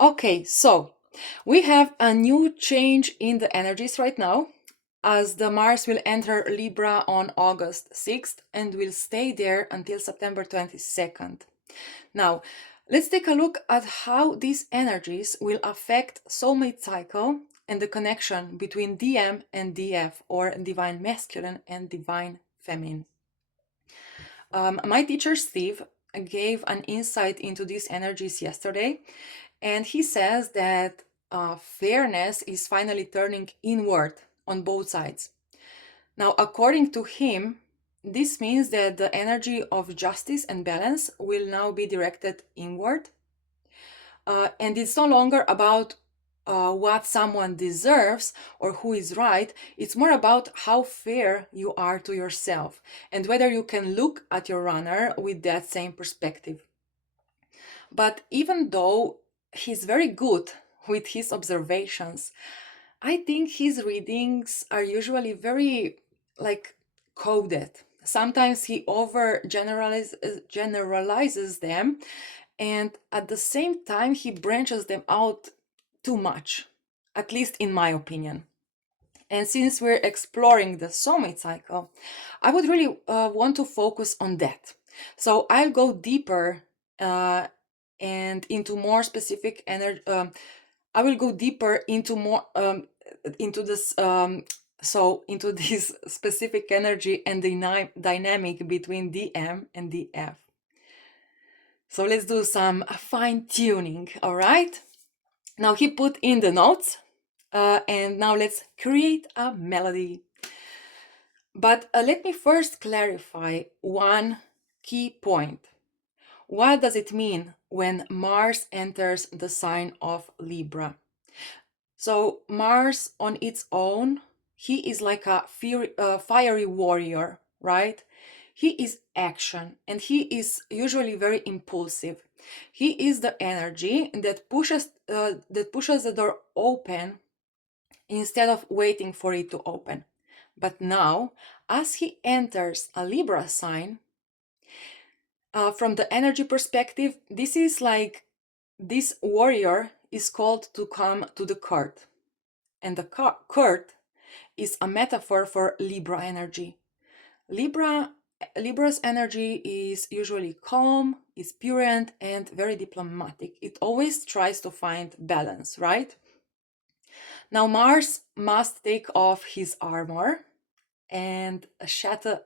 Okay, so we have a new change in the energies right now, as the Mars will enter Libra on August 6th and will stay there until September 22nd. Now, let's take a look at how these energies will affect soulmate cycle and the connection between DM and DF, or divine masculine and divine feminine. My teacher Steve gave an insight into these energies yesterday, and he says that fairness is finally turning inward on both sides. Now, according to him, this means that the energy of justice and balance will now be directed inward. And it's no longer about what someone deserves or who is right. It's more about how fair you are to yourself and whether you can look at your runner with that same perspective. But even though he's very good with his observations, I think his readings are usually very coded. Sometimes he generalizes them, and at the same time he branches them out too much, at least in my opinion. And since we're exploring the soulmate cycle, I would really want to focus on that. So I'll go deeper and into more specific energy. I will go deeper into more into this into this specific energy and the dynamic between DM and DF. So let's do some fine tuning. All right, now he put in the notes, and now let's create a melody. But let me first clarify one key point. What does it mean when Mars enters the sign of Libra? So Mars on its own, he is like a fiery warrior, right? He is action, and he is usually very impulsive. He is the energy that pushes the door open instead of waiting for it to open. But now, as he enters a Libra sign, from the energy perspective, this is like this warrior is called to come to the court. And the court is a metaphor for Libra energy. Libra's energy is usually calm, is purient, and very diplomatic. It always tries to find balance, right? Now Mars must take off his armor and shattle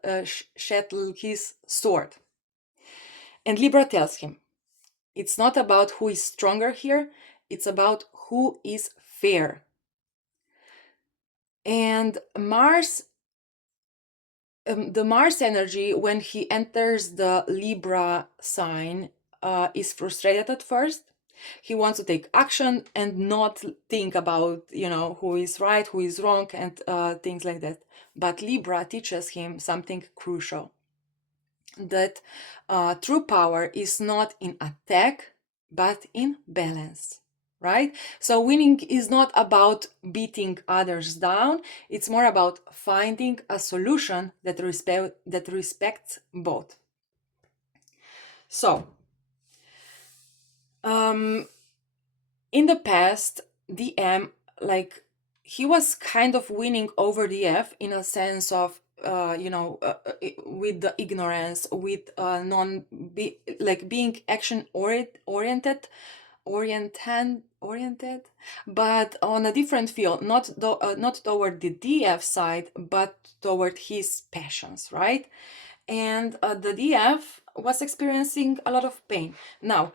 his sword. And Libra tells him, it's not about who is stronger here, it's about who is fair. And Mars, the Mars energy, when he enters the Libra sign, is frustrated at first. He wants to take action and not think about, who is right, who is wrong, and things like that. But Libra teaches him something crucial, that true power is not in attack, but in balance, right? So winning is not about beating others down. It's more about finding a solution that respects both. So, in the past, DM, he was kind of winning over DF in a sense of with the ignorance, with being action oriented, but on a different field, not toward the DF side, but toward his passions, right? And the DF was experiencing a lot of pain. Now,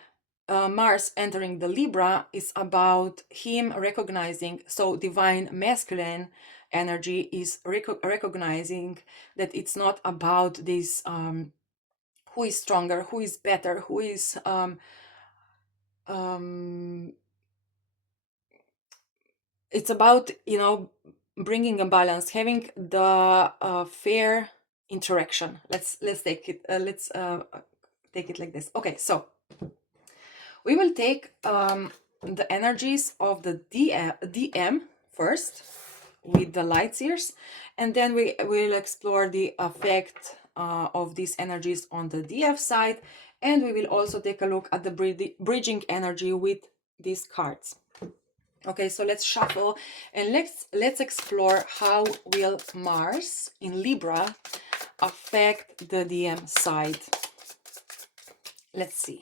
Mars entering the Libra is about him recognizing, so divine masculine energy is recognizing that it's not about this who is stronger, who is better, who is it's about bringing a balance, having the fair interaction. Let's take it take it like this. Okay, so we will take the energies of the DM first with the light seers, and then we will explore the effect of these energies on the DF side, and we will also take a look at the bridging energy with these cards. Okay, so let's shuffle and let's explore how will Mars in Libra affect the DM side. Let's see.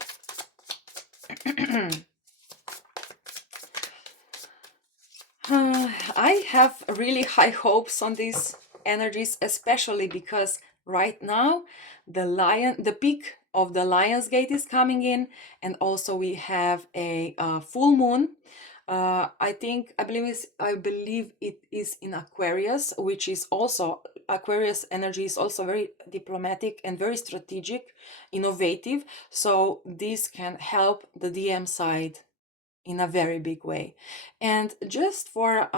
I have really high hopes on these energies, especially because right now the peak of the Lion's Gate is coming in, and also we have a full moon. I believe it is in Aquarius, which is also Aquarius energy is also very diplomatic and very strategic, innovative. So this can help the DM side in a very big way. And just for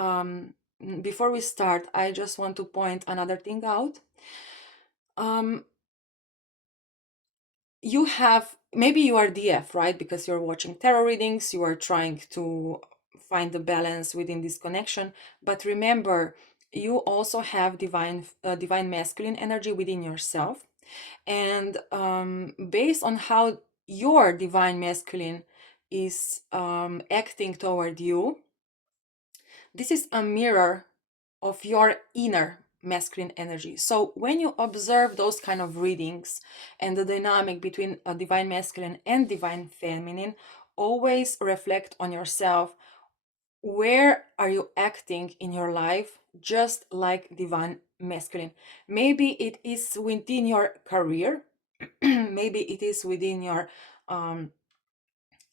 before we start, I just want to point another thing out. You have, maybe you are DF, right? Because you're watching tarot readings, you are trying to find the balance within this connection. But remember, you also have divine masculine energy within yourself. And based on how your divine masculine is acting toward you, this is a mirror of your inner masculine energy. So when you observe those kind of readings and the dynamic between a divine masculine and divine feminine, always reflect on yourself. Where are you acting in your life just like divine masculine? Maybe it is within your career, maybe it is within your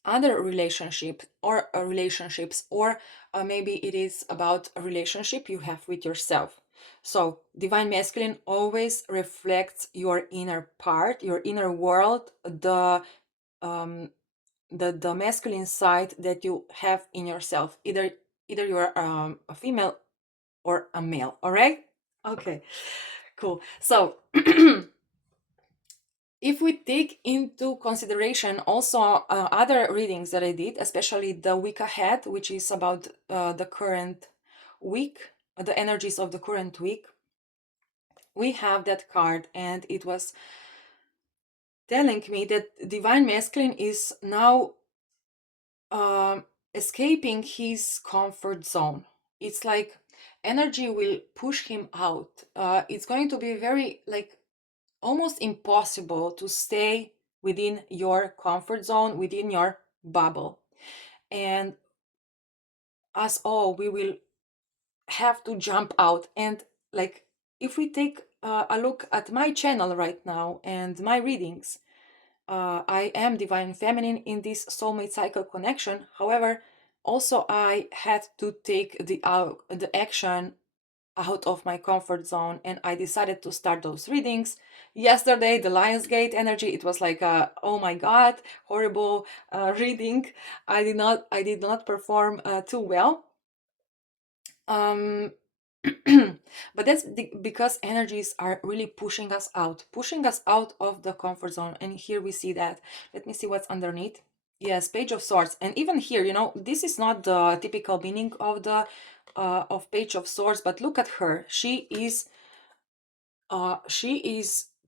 other relationships, or maybe it is about a relationship you have with yourself. So divine masculine always reflects your inner part, your inner world, the masculine side that you have in yourself. Either you're a female or a male. All right. Okay, cool. So if we take into consideration also other readings that I did, especially the week ahead, which is about the current week, the energies of the current week, we have that card, and it was telling me that divine masculine is now escaping his comfort zone. It's like energy will push him out. It's going to be very like almost impossible to stay within your comfort zone, within your bubble. And us all, we will have to jump out. And like, if we take a look at my channel right now and my readings, I am divine feminine in this soulmate cycle connection. However, also I had to take the action out of my comfort zone, and I decided to start those readings. Yesterday, the Lionsgate energy, it was like oh my god, horrible reading. I did not perform too well. But that's because energies are really pushing us out of the comfort zone. And here we see that. Let me see what's underneath. Yes, Page of Swords. And even here, you know, this is not the typical meaning of the of Page of Swords, but look at her. She is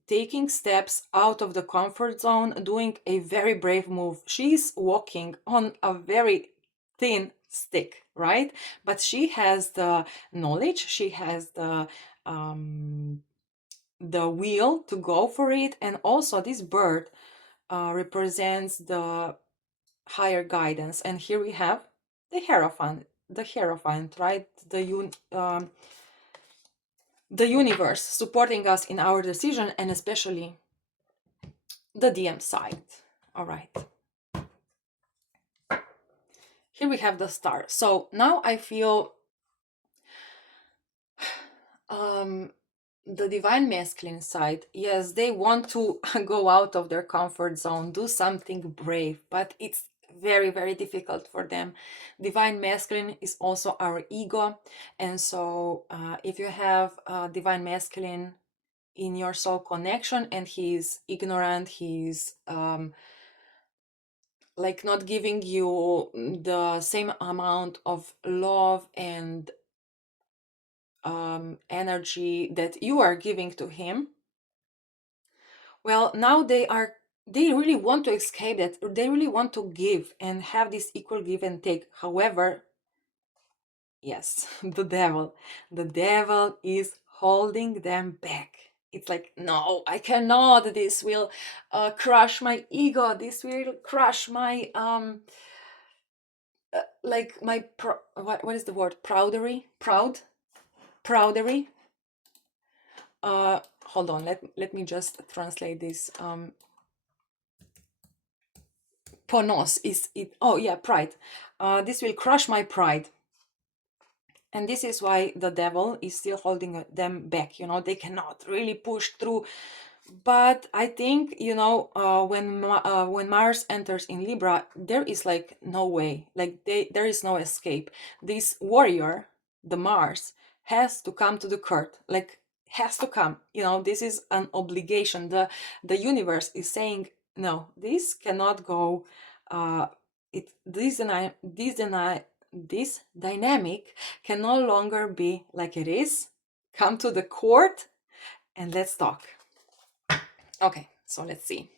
taking steps out of the comfort zone, doing a very brave move. She's walking on a very thin stick, right? But she has the knowledge, she has the will to go for it. And also this bird represents the higher guidance. And here we have the Hierophant, right? The universe supporting us in our decision, and especially the DM side. All right. Here we have the Star. So now I feel the divine masculine side, yes, they want to go out of their comfort zone, do something brave, but it's very, very difficult for them. Divine masculine is also our ego. And so if you have divine masculine in your soul connection and he's ignorant, he's like not giving you the same amount of love and energy that you are giving to him, well, now they are they really want to escape that, or they really want to give and have this equal give and take. However, yes, the devil is holding them back. It's like, no, I cannot. This will crush my ego. This will crush my like my what is the word? Proudery. Hold on. Let me just translate this. Ponos is it? Oh yeah, pride. This will crush my pride. And this is why the devil is still holding them back. They cannot really push through. But I think, when Mars enters in Libra, there is like no way, like there is no escape. This warrior, the Mars, has to come to the court, like has to come. This is an obligation. The universe is saying, no, this cannot go. This dynamic can no longer be like it is. Come to the court and let's talk. Okay, so let's see.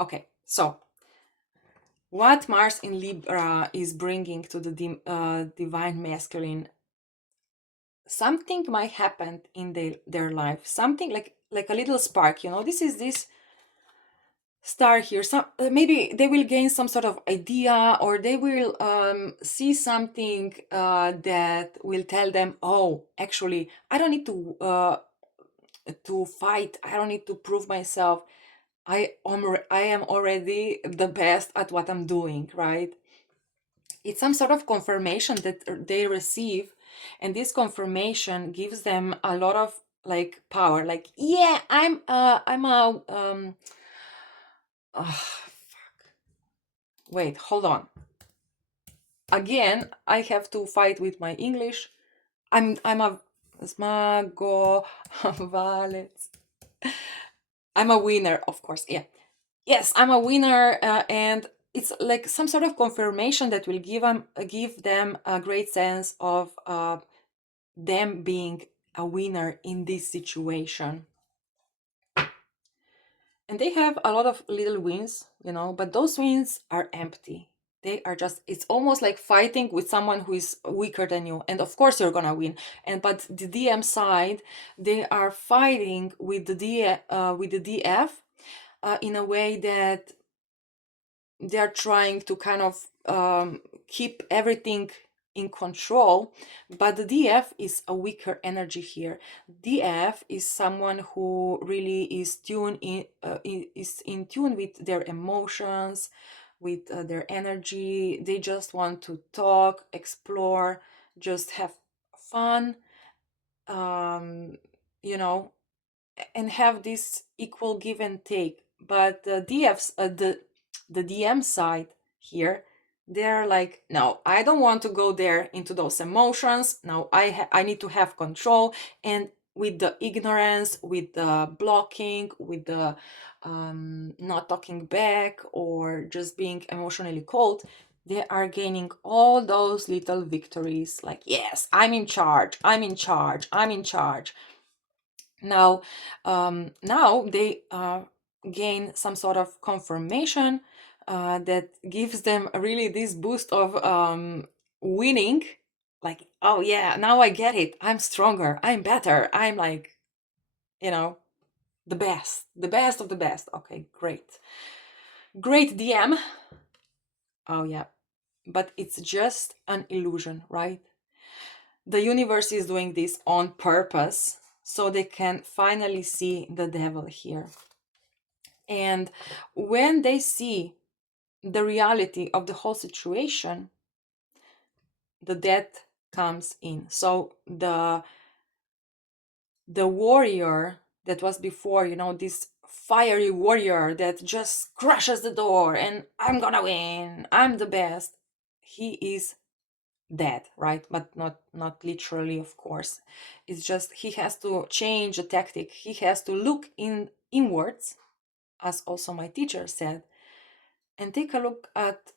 Okay, so what Mars in Libra is bringing to the divine masculine, something might happen in their life, something like a little spark. This is this star here. Some maybe they will gain some sort of idea, or they will see something that will tell them, oh, actually, I don't need to fight. I don't need to prove myself. I am already the best at what I'm doing, right? It's some sort of confirmation that they receive, and this confirmation gives them a lot of like power. Like, yeah, I'm a wait, hold on. Again, I have to fight with my English. I'm a smago valets. I'm a winner, of course. Yeah. Yes, I'm a winner, and it's like some sort of confirmation that will give them a great sense of them being a winner in this situation. And they have a lot of little wins, but those wins are empty. They are just, it's almost like fighting with someone who is weaker than you. And of course you're gonna win. But the DM side, they are fighting with the DF in a way that they're trying to kind of keep everything in control, but the DF is a weaker energy here. DF is someone who really is in tune with their emotions, with their energy. They just want to talk, explore, just have fun, you know, and have this equal give and take. But the DM side here, they're like, no, I don't want to go there into those emotions. No, I need to have control. And with the ignorance, with the blocking, with the not talking back, or just being emotionally cold, they are gaining all those little victories. Like, yes, I'm in charge. I'm in charge. I'm in charge. Now, now they gain some sort of confirmation that gives them really this boost of winning. Like, oh yeah, now I get it. I'm stronger. I'm better. I'm like, the best of the best. Okay, great DM. Oh yeah, but it's just an illusion, right? The universe is doing this on purpose so they can finally see the devil here. And when they see the reality of the whole situation, the death comes in. So the warrior that was before, this fiery warrior that just crushes the door and I'm gonna win, I'm the best, he is dead, right? But not literally, of course. It's just he has to change the tactic. He has to look inwards, as also my teacher said, and take a look at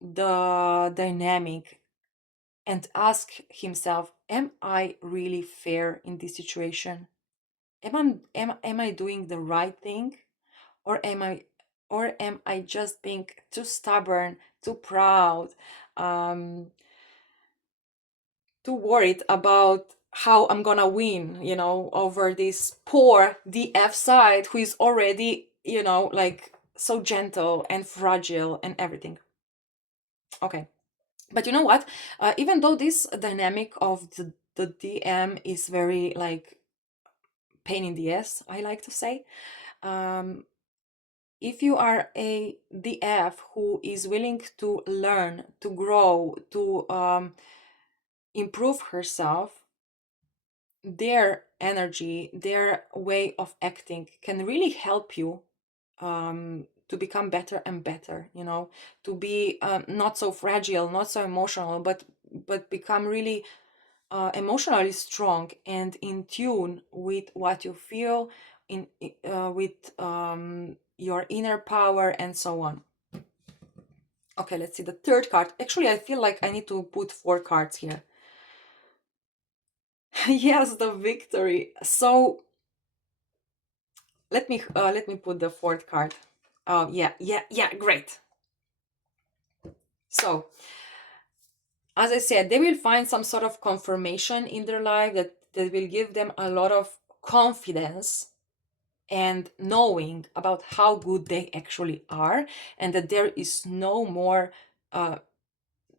the dynamic and ask himself, am I really fair in this situation? am I doing the right thing, or am I just being too stubborn, too proud, too worried about how I'm gonna win, over this poor DF side who is already, like so gentle and fragile and everything. Okay. But you know what? Even though this dynamic of the DM is very like pain in the ass, I like to say, um, if you are a DF who is willing to learn, to grow, to improve herself, their energy, their way of acting can really help you to become better and better, to be not so fragile, not so emotional, but become really emotionally strong and in tune with what you feel, with your inner power and so on. Okay, let's see the third card. Actually, I feel like I need to put 4 cards here. Yes, the victory. So let me put the 4th card. Oh yeah, great. So as I said, they will find some sort of confirmation in their life that will give them a lot of confidence and knowing about how good they actually are, and that there is no more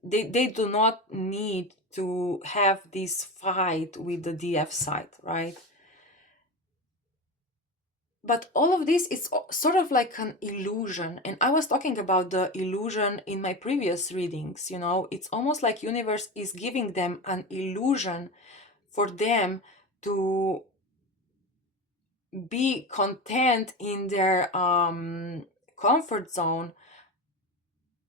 they do not need to have this fight with the DF side, right? But all of this is sort of like an illusion, and I was talking about the illusion in my previous readings. It's almost like universe is giving them an illusion for them to be content in their comfort zone,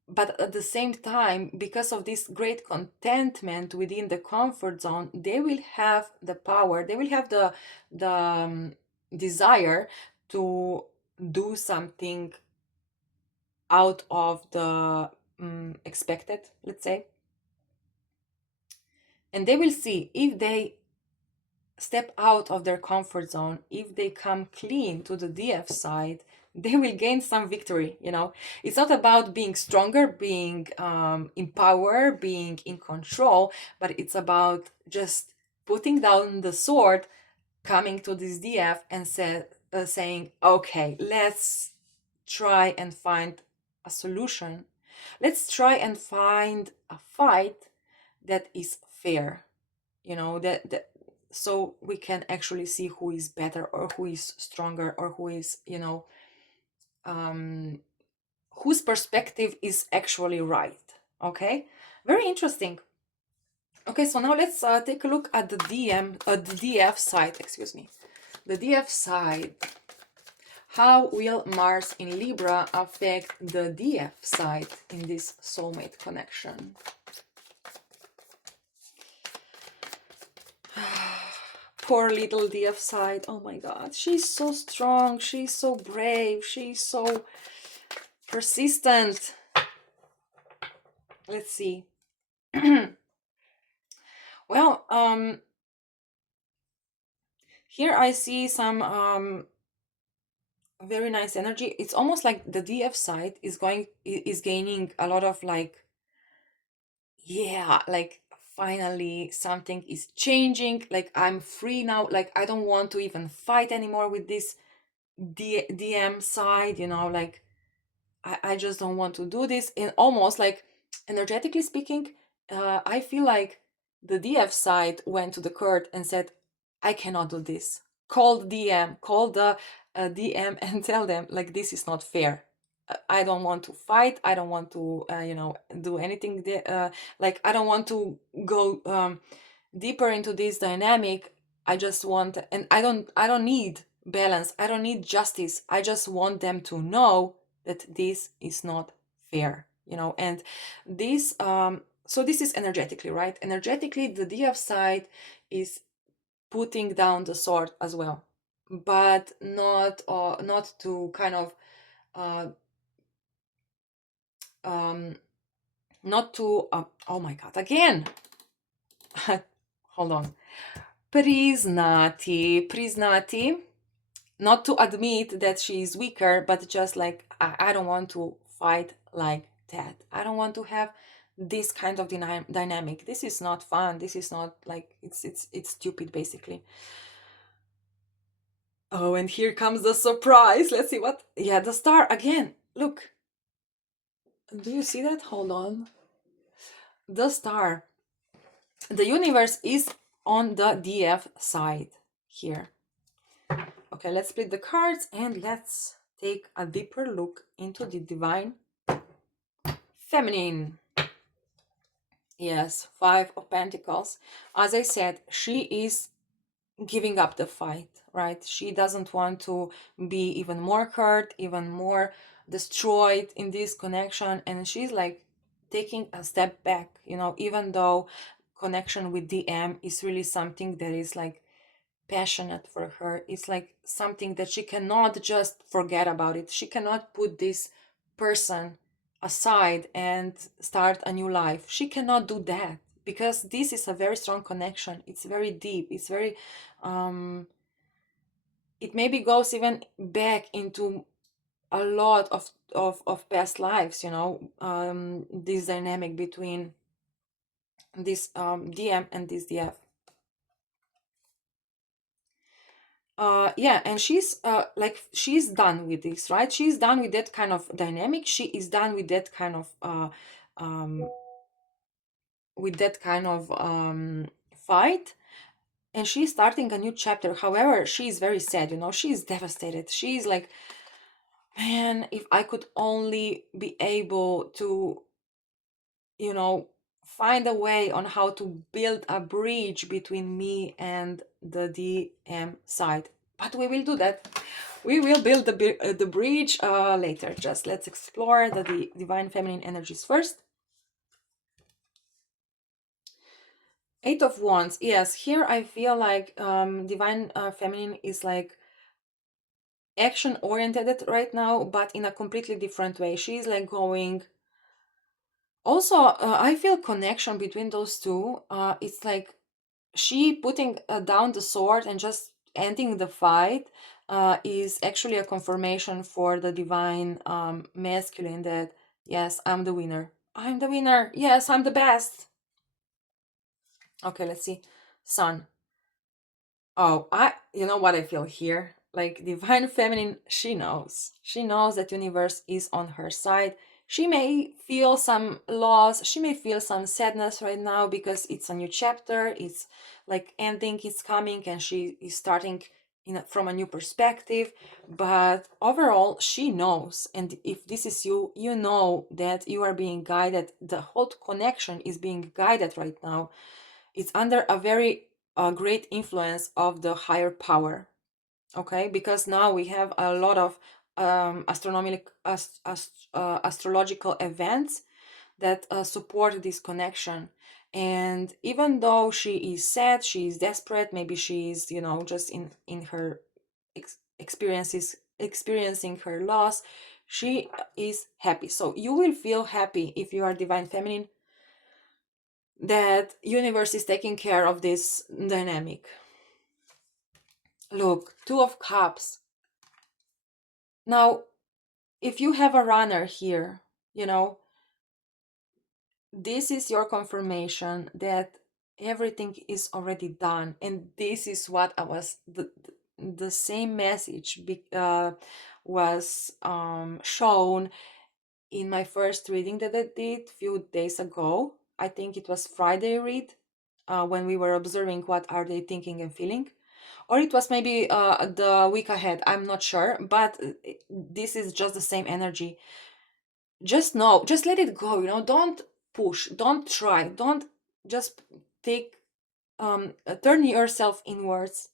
but at the same time, because of this great contentment within the comfort zone, they will have the power, they will have the desire to do something out of the expected, let's say. And they will see, if they step out of their comfort zone, if they come clean to the DF side, they will gain some victory. It's not about being stronger, being in power, being in control, but it's about just putting down the sword, coming to this DF and saying, okay, let's try and find a solution. Let's try and find a fight that is fair, that so we can actually see who is better, or who is stronger, or who is, whose perspective is actually right. Okay, very interesting. Okay, so now let's take a look at the DF side. Excuse me, the DF side. How will Mars in Libra affect the DF side in this soulmate connection? Poor little DF side. Oh my god, she's so strong, she's so brave, she's so persistent. Let's see. Well, here I see some very nice energy. It's almost like the DF side is gaining a lot of like, yeah, like finally something is changing, like I'm free now, like I don't want to even fight anymore with this DM side, like I just don't want to do this. And almost like energetically speaking, I feel like the DF side went to the court and said, I cannot do this. Call the DM and tell them, like, this is not fair. I don't want to fight. I don't want to, do anything. Like, I don't want to go deeper into this dynamic. I just want, and I don't need balance. I don't need justice. I just want them to know that this is not fair, and this so this is energetically, right? Energetically, the DF side is putting down the sword as well, but not to kind of uh, not to oh my god, again. Hold on. Priznati. not to admit that she is weaker, but just like, I don't want to fight like that. I don't want to have this kind of dynamic. This is not fun. This is not like, it's stupid basically. Oh, and here comes the surprise. Let's see what. Yeah, the star again. Look. Do you see that? Hold on. The star. The universe is on the DF side here. Okay, let's split the cards and let's take a deeper look into the divine feminine. Yes, Five of Pentacles. As I said, she is giving up the fight, right? She doesn't want to be even more hurt, even more destroyed in this connection, and she's like taking a step back, you know, even though connection with DM is really something that is like passionate for her. It's like something that she cannot just forget about it. She cannot put this person aside and start a new life. She cannot do that because this is a very strong connection. It's very deep. It's very it maybe goes even back into a lot of past lives, you know, this dynamic between this DM and this DF. Yeah, and she's like, she's done with this, right? She's done with that kind of dynamic. She is done with that kind of um fight, and she's starting a new chapter. However, she's very sad, you know, she's devastated. She's like, man, if I could only be able to, you know, find a way on how to build a bridge between me and the DM side. But we will do that. We will build the bridge later. Just let's explore the divine feminine energies first. Eight of Wands. Yes, here I feel like divine feminine is like action oriented right now, but in a completely different way. She's like going. Also, I feel connection between those two. It's like she putting down the sword and just ending the fight is actually a confirmation for the divine masculine that, yes, I'm the winner. I'm the winner. Yes, I'm the best. Okay, let's see. Sun. Oh, you know what I feel here? Like divine feminine, she knows. She knows that universe is on her side. She may feel some loss, she may feel some sadness right now because it's a new chapter, it's like ending, it's coming, and she is starting from a new perspective. But overall, she knows. And if this is you, you know that you are being guided. The whole connection is being guided right now. It's under a very great influence of the higher power. Okay, because now we have a lot of astrological events that support this connection. And even though she is sad, she is desperate, maybe she is, you know, just in her experiencing her loss, she is happy. So you will feel happy if you are divine feminine, that universe is taking care of this dynamic. Look, Two of Cups. Now, if you have a runner here, you know, this is your confirmation that everything is already done. And this is what I was, the same message was shown in my first reading that I did a few days ago. I think it was Friday read, when we were observing what are they thinking and feeling. Or it was maybe the week ahead, I'm not sure, but this is just the same energy. Just know, just let it go, you know, don't push, don't try, don't just take turn yourself inwards,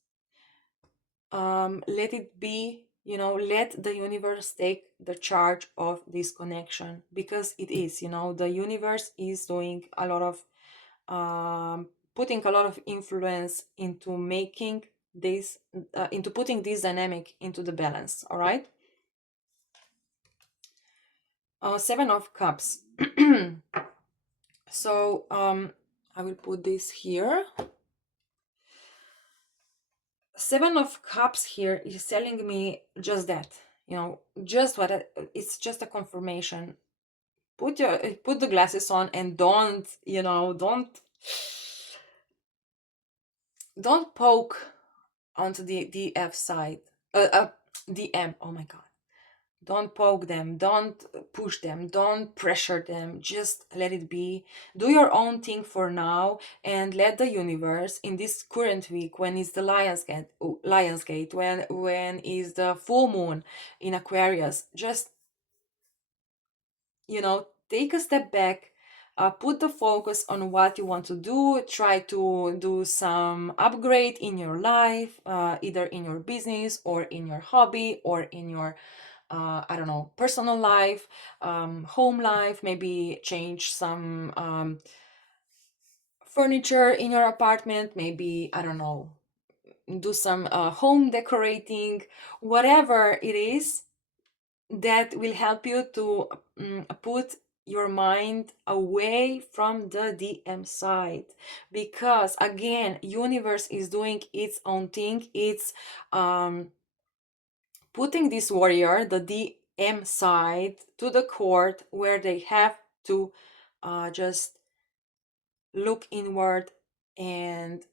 let it be, you know, let the universe take the charge of this connection, because it is, you know, the universe is doing a lot of putting a lot of influence into making this into putting this dynamic into the balance. All right. Seven of Cups. So I will put this here. Seven of Cups here is telling me just that, you know, just what it's just a confirmation. Put the glasses on and don't, you know, don't poke onto the DF side, DM. Oh my God. Don't poke them, don't push them, don't pressure them. Just let it be. Do your own thing for now and let the universe in this current week, when is the Lionsgate, when is the full moon in Aquarius, just, you know, take a step back, put the focus on what you want to do, try to do some upgrade in your life, either in your business or in your hobby or in your I don't know, personal life, home life, maybe change some furniture in your apartment, maybe, I don't know, do some home decorating, whatever it is that will help you to put your mind away from the DM side, because again, universe is doing its own thing. It's putting this warrior, the DM side, to the court, where they have to just look inward and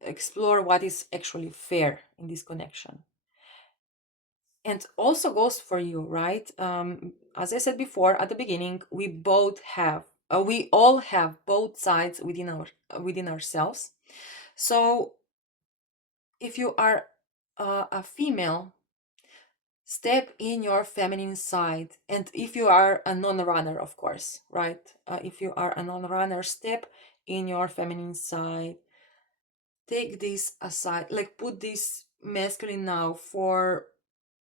explore what is actually fair in this connection. And also goes for you, right? As I said before at the beginning, we all have both sides within ourselves. So if you are a female, step in your feminine side. And if you are a non-runner, of course, right? If you are a non-runner, step in your feminine side. Take this aside, like put this masculine now for,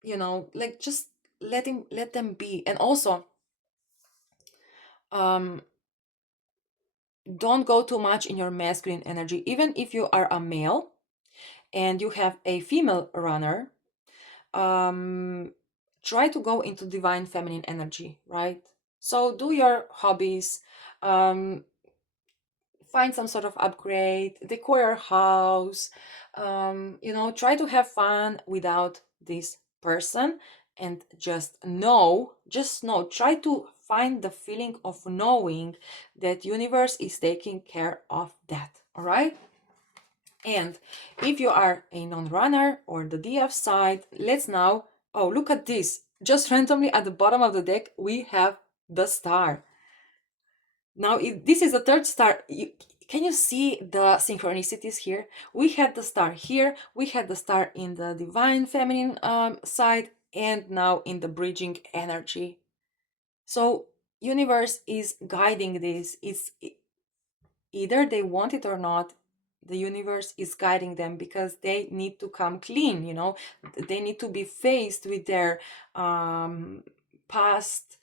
you know, like just let them be. And also, don't go too much in your masculine energy. Even if you are a male and you have a female runner, try to go into divine feminine energy, right? So do your hobbies, find some sort of upgrade, decor your house, you know, try to have fun without this person. And just know, try to find the feeling of knowing that universe is taking care of that. All right. And if you are a non-runner or the DF side, let's now, oh, look at this. Just randomly at the bottom of the deck, we have the star. Now, this is the third star. Can you see the synchronicities here? We had the star here, we had the star in the divine feminine side, and now in the bridging energy. So universe is guiding this. It's either they want it or not, the universe is guiding them, because they need to come clean, you know. They need to be faced with their past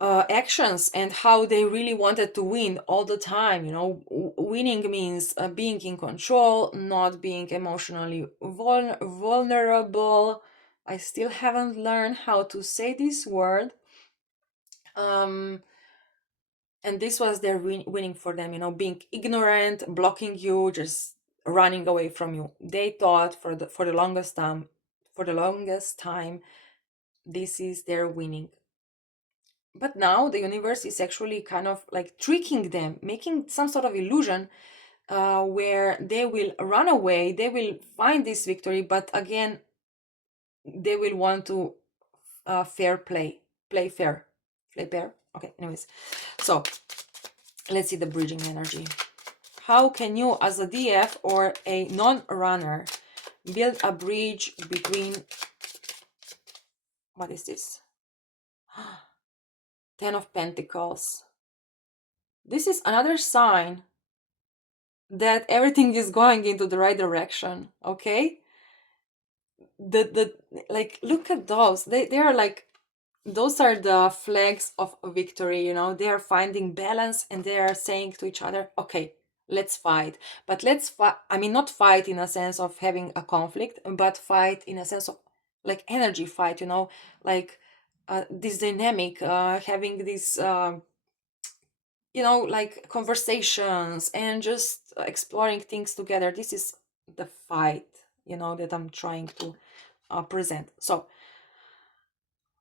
actions and how they really wanted to win all the time. You know, winning means being in control, not being emotionally vulnerable. I still haven't learned how to say this word. And this was their winning for them, you know, being ignorant, blocking you, just running away from you. They thought for the longest time, this is their winning. But now the universe is actually kind of like tricking them, making some sort of illusion where they will run away, they will find this victory, but again, they will want to play fair. Okay, anyways. So let's see the bridging energy. How can you, as a DF or a non-runner, build a bridge between, what is this? 10 of Pentacles. This is another sign that everything is going into the right direction, okay? The like, look at those. They are like, those are the flags of victory, you know. They are finding balance and they are saying to each other, okay, let's fight. But let's fight, I mean, not fight in a sense of having a conflict, but fight in a sense of like energy fight, you know, like this dynamic, having this you know, like conversations and just exploring things together. This is the fight, you know, that I'm trying to present. So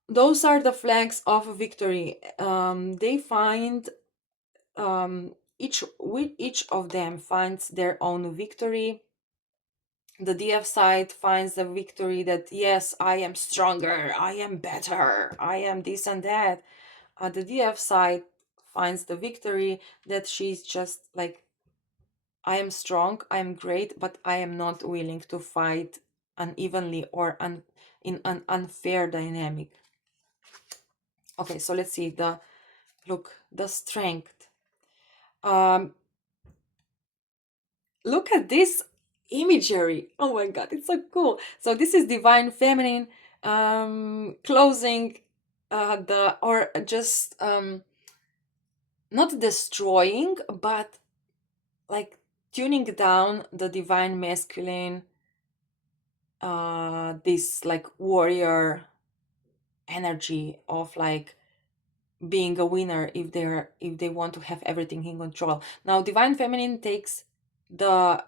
those are the flags of victory. They find each of them finds their own victory. The DF side finds the victory that yes, I am stronger, I am better, I am this and that. The DF side finds the victory that she's just like, I am strong, I am great, but I am not willing to fight unevenly or in an unfair dynamic. Okay, so let's see the strength. Look at this imagery. Oh my god, it's so cool. So this is divine feminine closing the or just not destroying, but like tuning down the divine masculine, this like warrior energy of like being a winner if they want to have everything in control. Now divine feminine takes the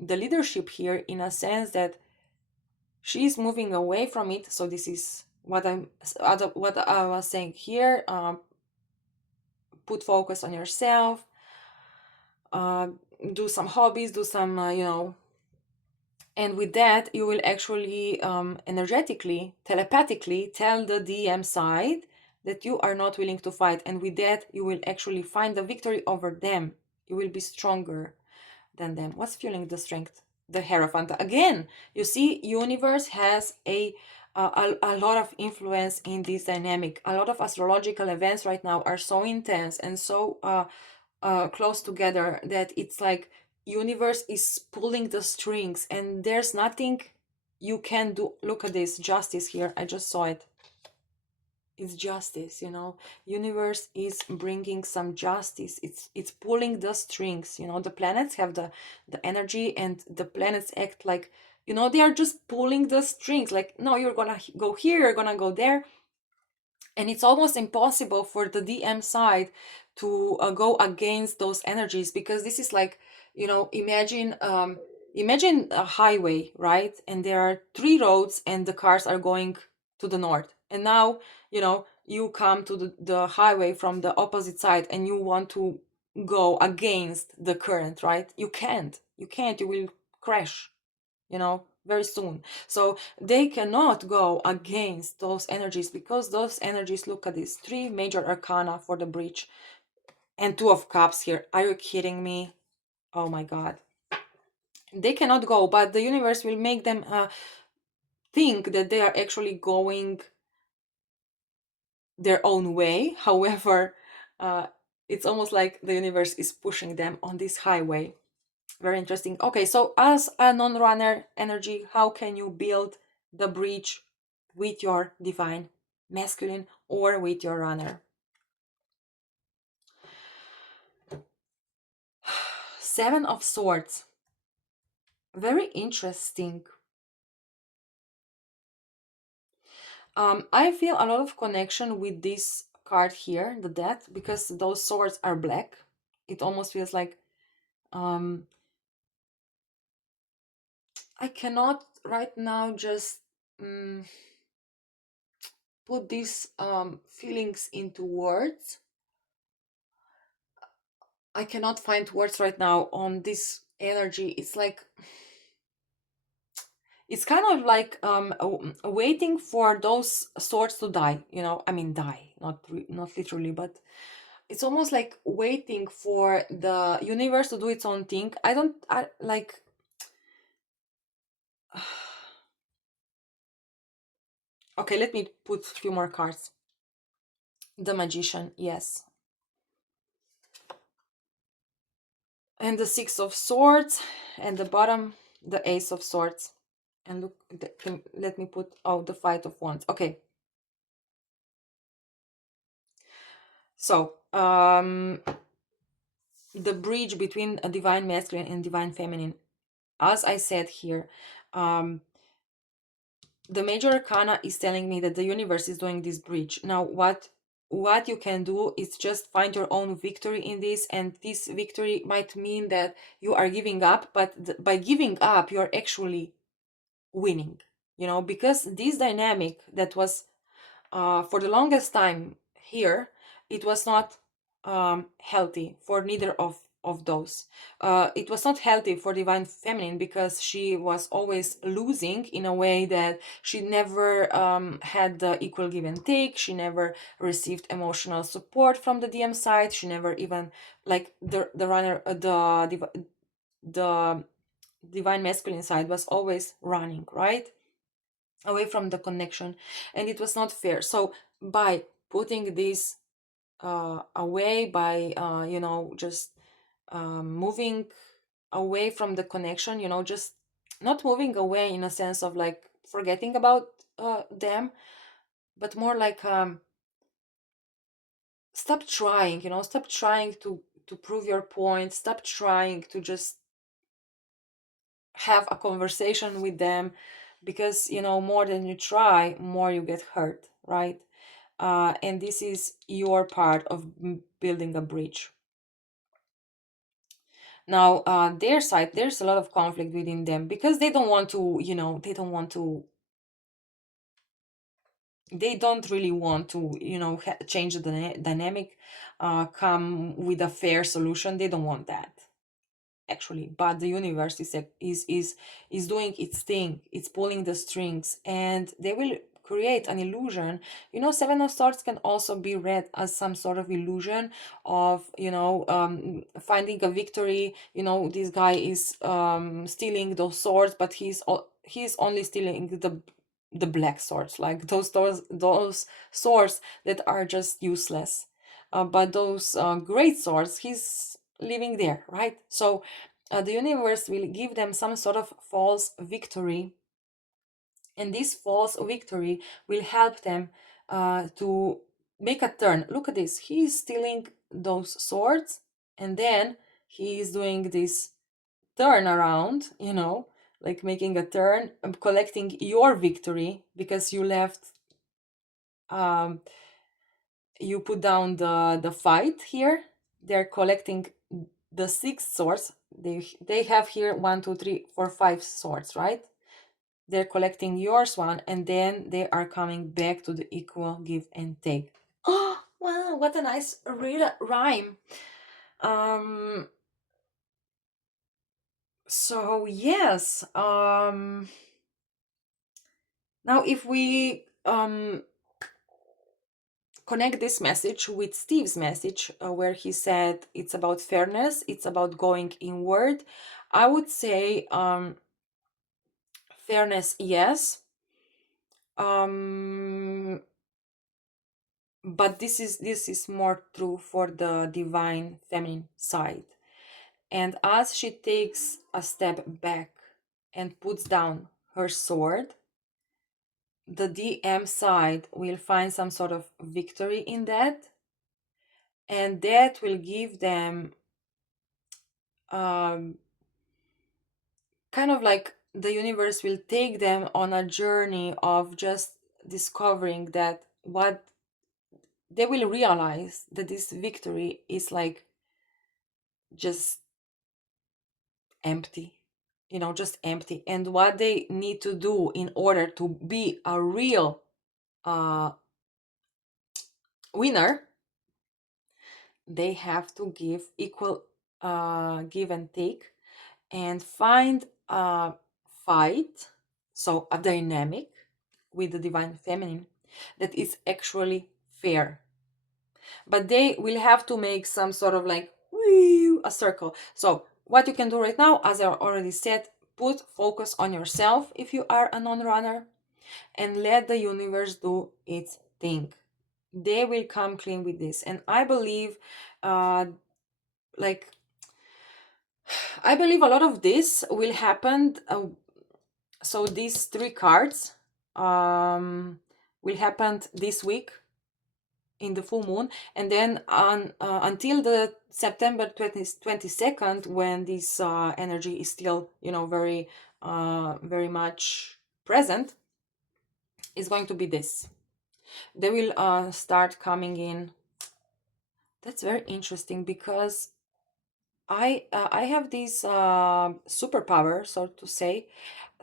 leadership here in a sense that she's moving away from it. So this is what I was saying here. Put focus on yourself, do some hobbies, do some and with that you will actually energetically, telepathically tell the DM side that you are not willing to fight, and with that you will actually find the victory over them. You will be stronger than them. What's fueling the strength? The Hierophant. Again, you see, universe has a lot of influence in this dynamic. A lot of astrological events right now are so intense and so close together that it's like universe is pulling the strings and there's nothing you can do. Look at this justice here. I just saw it. It's justice, you know. Universe is bringing some justice. It's pulling the strings, you know. The planets have the energy, and the planets act like, you know, they are just pulling the strings, like, no, you're gonna go here, you're gonna go there. And it's almost impossible for the DM side to go against those energies, because this is like, you know, imagine a highway, right? And there are three roads and the cars are going to the north, and now, you know, you come to the highway from the opposite side and you want to go against the current, right? You can't, you will crash, you know, very soon. So they cannot go against those energies, because those energies, look at these three major arcana for the breach and two of cups here. Are you kidding me? Oh my god, they cannot go, but the universe will make them think that they are actually going their own way. However, it's almost like the universe is pushing them on this highway. Very interesting. Okay, so as a non-runner energy, how can you build the bridge with your divine masculine or with your runner? Seven of Swords. Very interesting. I feel a lot of connection with this card here, the Death, because those swords are black. It almost feels like I cannot right now just put these feelings into words. I cannot find words right now on this energy. It's like, it's kind of like waiting for those swords to die, you know. I mean, die, not literally, but it's almost like waiting for the universe to do its own thing. I like okay, let me put a few more cards. The Magician, yes. And the Six of Swords, and the bottom, the Ace of Swords. And look, let me put, oh, the Fight of Wands. Okay. So, the bridge between a divine masculine and divine feminine. As I said here, the major arcana is telling me that the universe is doing this bridge. Now, what what you can do is just find your own victory in this, and this victory might mean that you are giving up, but by giving up you're actually winning, you know, because this dynamic that was for the longest time here, it was not healthy for neither of those. It was not healthy for divine feminine because she was always losing in a way that she never had the equal give and take. She never received emotional support from the DM side. She never even, like, the runner, the divine masculine side was always running, right, away from the connection, and it was not fair. So by putting this away, by just moving away from the connection, just not moving away in a sense of like forgetting about them, but more like stop trying, stop trying to prove your point, stop trying to just have a conversation with them, because more than you try, more you get hurt, right? And this is your part of building a bridge. Now, their side, there's a lot of conflict within them because they don't want to, they don't really want to, change the dynamic, come with a fair solution. They don't want that, actually, but the universe is doing its thing. It's pulling the strings, and they will create an illusion. Seven of Swords can also be read as some sort of illusion of finding a victory. This guy is stealing those swords, but he's only stealing the black swords, like those swords that are just useless. But those great swords, he's living there, right? So the universe will give them some sort of false victory, and this false victory will help them to make a turn. Look at this. He is stealing those swords, and then he is doing this turn around, like making a turn, collecting your victory because you left, you put down the fight here. They're collecting the 6 swords. They have here 1, 2, 3, 4, 5 swords, right? They're collecting yours one, and then they are coming back to the equal give and take. Oh wow, what a nice rhyme. So yes, now if we connect this message with Steve's message, where he said it's about fairness, it's about going inward, I would say fairness, yes, but this is more true for the divine feminine side. And as she takes a step back and puts down her sword, the DM side will find some sort of victory in that, and that will give them kind of like the universe will take them on a journey of just discovering that what they will realize that this victory is like just empty, just empty. And what they need to do in order to be a real winner, they have to give equal give and take, and find a fight, so a dynamic with the divine feminine that is actually fair. But they will have to make some sort of like a circle. So what you can do right now, as I already said, put focus on yourself if you are a non-runner, and let the universe do its thing. They will come clean with this, and I believe like I believe a lot of this will happen. So these 3 cards will happen this week in the full moon, and then on until the September 22nd, when this energy is still very very much present, is going to be this. They will start coming in. That's very interesting because I have this superpower, so to say,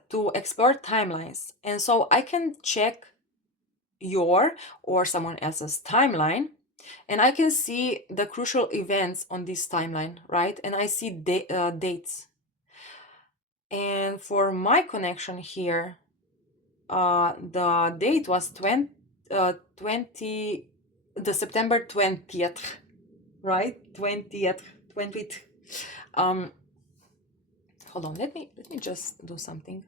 to explore timelines, and so I can check your or someone else's timeline, and I can see the crucial events on this timeline, right? And I see dates. And for my connection here, the date was 20, the September 20th, right? 20th. Um, hold on, let me just do something.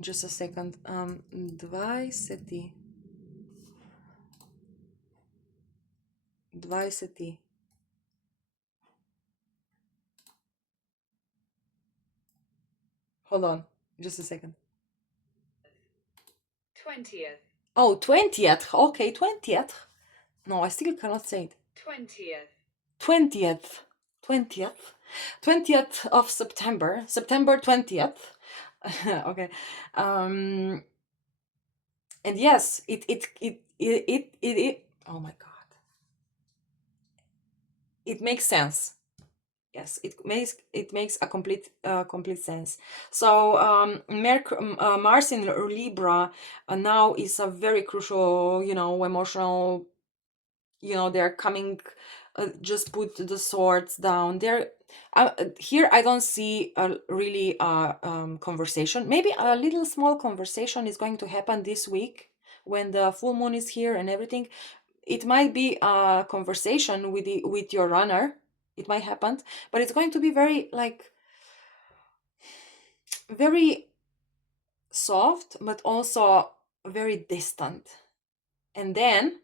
Just a second. 20. Hold on, just a second. 20th. Oh, 20th. Okay, 20th. No, I still cannot say it. 20th. 20th. 20th. 20th of September. September 20th. Okay. And yes, it oh my God. It makes sense. Yes, it makes a complete sense. So Mars in Libra now is a very crucial, emotional. They're coming. Just put the swords down. They're here. I don't see a really conversation. Maybe a little small conversation is going to happen this week when the full moon is here and everything. It might be a conversation with your runner. It might happen, but it's going to be very very soft, but also very distant. And then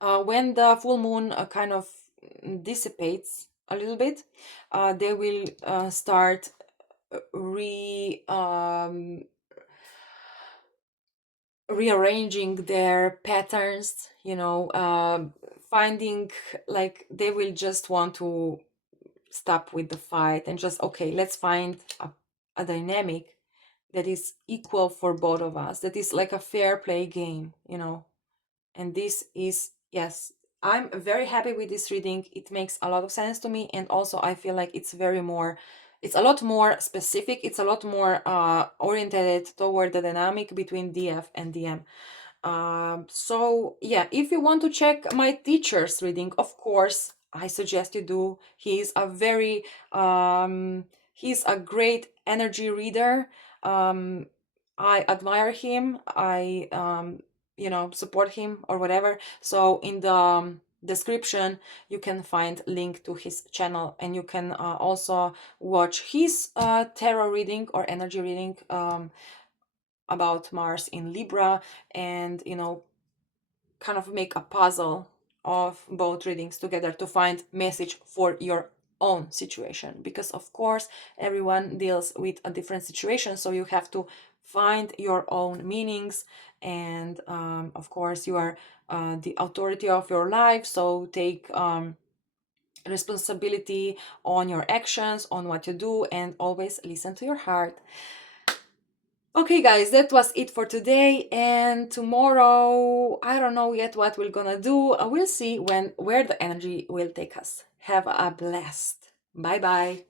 when the full moon kind of dissipates a little bit, they will start rearranging their patterns, finding, like, they will just want to stop with the fight and just, okay, let's find a dynamic that is equal for both of us, that is like a fair play game. And this is, yes, I'm very happy with this reading. It makes a lot of sense to me, and also I feel like it's a lot more specific. It's a lot more oriented toward the dynamic between DF and DM. So yeah, if you want to check my teacher's reading, of course, I suggest you do. He's a great energy reader. I admire him. I support him or whatever. So in the description you can find link to his channel, and you can also watch his tarot reading or energy reading about Mars in Libra, and kind of make a puzzle of both readings together to find message for your own situation, because of course everyone deals with a different situation, so you have to find your own meanings. And of course you are the authority of your life, so take responsibility on your actions, on what you do, and always listen to your heart. Okay, guys, that was it for today. And tomorrow, I don't know yet what we're gonna do. We'll see where the energy will take us. Have a blast. Bye bye.